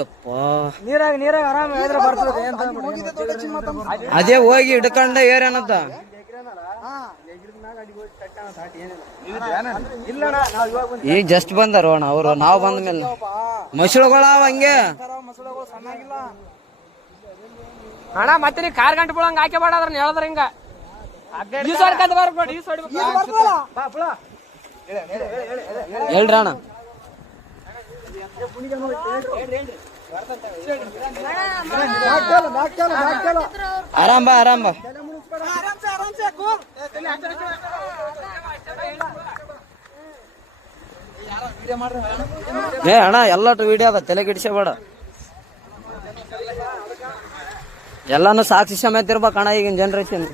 ಯಪ್ಪ ಅದೇ ಹೋಗಿ ಹಿಡ್ಕೊಂಡ ಏರೇನತ್ತ ಈಗ ಜಸ್ಟ್ ಬಂದಾರ ಅಣ್ಣ ಅವರು. ನಾವು ಬಂದ ಮೇಲೆ ಮಸಳುಗಳ ಹಂಗೆ ಅಣ್ಣ ಮತ್ತೆ ನೀ ಕಾರ್ ಗಂಟೆ ಬಿಡಂಗ ಹಾಕಿ ಬೇಡ ಅದ್ರ ಹೇಳದ್ರ ಹಿಂಗ ಹೇಳ್ರಿ ಅಣ್ಣ. ಆರಾಮ್ ಬಾ ಆರಾಮ್ ಬಾ. ಏ ಅಣ್ಣ ಎಲ್ಲಟು ವಿಡಿಯೋ ಅದ, ತಲೆ ಕೆಡಿಸಬೇಡ. ಎಲ್ಲಾನು ಸಾಕ್ಷಿ ಸಮೇತ ಇರ್ಬೇಕು ಅಣ್ಣ ಈಗಿನ ಜನರೇಷನ್.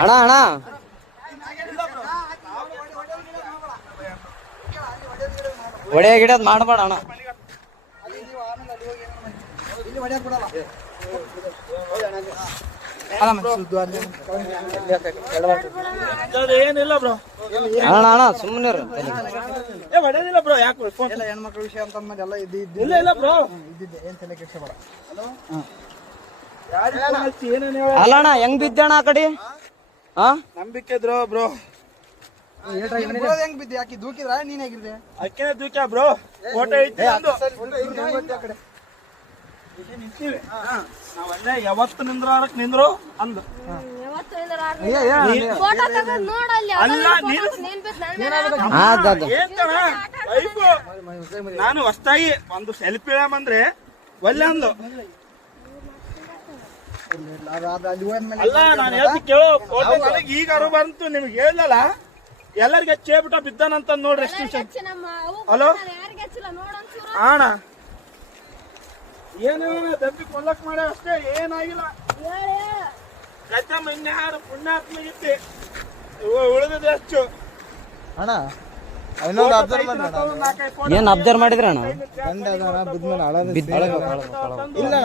ಅಣ್ಣ ಅಣ್ಣ ಒಡೆ ಗಿಡದ್ ಮಾಡಬೇಡ ಅಣ್ಣ. ಏನಿಲ್ಲ ಬ್ರೋ, ಅಣ್ಣ ಅಣ್ಣ ಸುಮ್ಮನೆ ಹೊಡೆದಿಲ್ಲ ಬ್ರೋ. ಯಾಕೆ ಹೆಣ್ಮಕ್ಳ ವಿಷಯ ಅಂತ ಎಲ್ಲ ಇಲ್ಲ ಇಲ್ಲ ಬ್ರೋ, ಇದ್ದಿದ್ದೆ. ಏನ್ ತಲೆ ಕೆಡಿಸಬೇಡ. ಏನೇನು ಅಲ್ಲ ಅಣ್ಣ ಹೆಂಗ್ ಬಿದ್ದಣ್ಣ ಆ ಕಡೆ? ಹಾ ನಂಬಿಕೆ ಇದ್ರು ಬ್ರೋ. ಹೆಂಗ್ ಬಿದ್ದೆ? ಯಾಕೆ ದೂಕಿದ್ರ ನೀನ್ ಹೇಗಿದ್ದೆ? ಅಕ್ಕೇನೆ ದೂಕ್ಯ ಬ್ರೋ. ಫೋಟೋ ಐತಿ ನಾವಲ್ಲೇ ಯಾವತ್ತು ನಿಂದ್ರಾರಕ್ ನಿಂದ್ರು ಅಂದ. ನಾನು ಹೊಸ್ತಾಗಿ ಒಂದು ಸೆಲ್ಫಿ ಅಂದ್ರೆ ಒಲ್ಲೆ ಅಂದು. ಅಲ್ಲ ನಾನು ಹೇಳ್ತಿ ಕೇಳು, ಫೋಟೋ ನನಗೆ ಈಗ ಅರು ಬಂತು, ನಿಮ್ಗೆ ಹೇಳಲ್ಲ. ಎಲ್ಲರಿಗೆ ಚೇಬಿಟ ಬಿದ್ದಾನಂತ ನೋಡ್ರಿ. ಎಷ್ಟು ನಿಮಿಷ. ಹಲೋ ಅಣ್ಣ, ಏನು ದಬ್ಬಿ ಕೊಲ್ಲಕ್ ಮಾಡ ಅಷ್ಟೇ, ಏನಾಗಿಲ್ಲ. ಗದ್ದಮ್ಮ ಇನ್ಯಾರು ಪುಣ್ಯಾತ್ಮ ಇತ್ತೆ, ಉಳಿದಿದೆ ಅಷ್ಟು. ಅಣ್ಣ ಏನ್ ಅಬ್ಸರ್ವ್ ಮಾಡಿದ್ರ ಅಣ್ಣ? ಇಲ್ಲ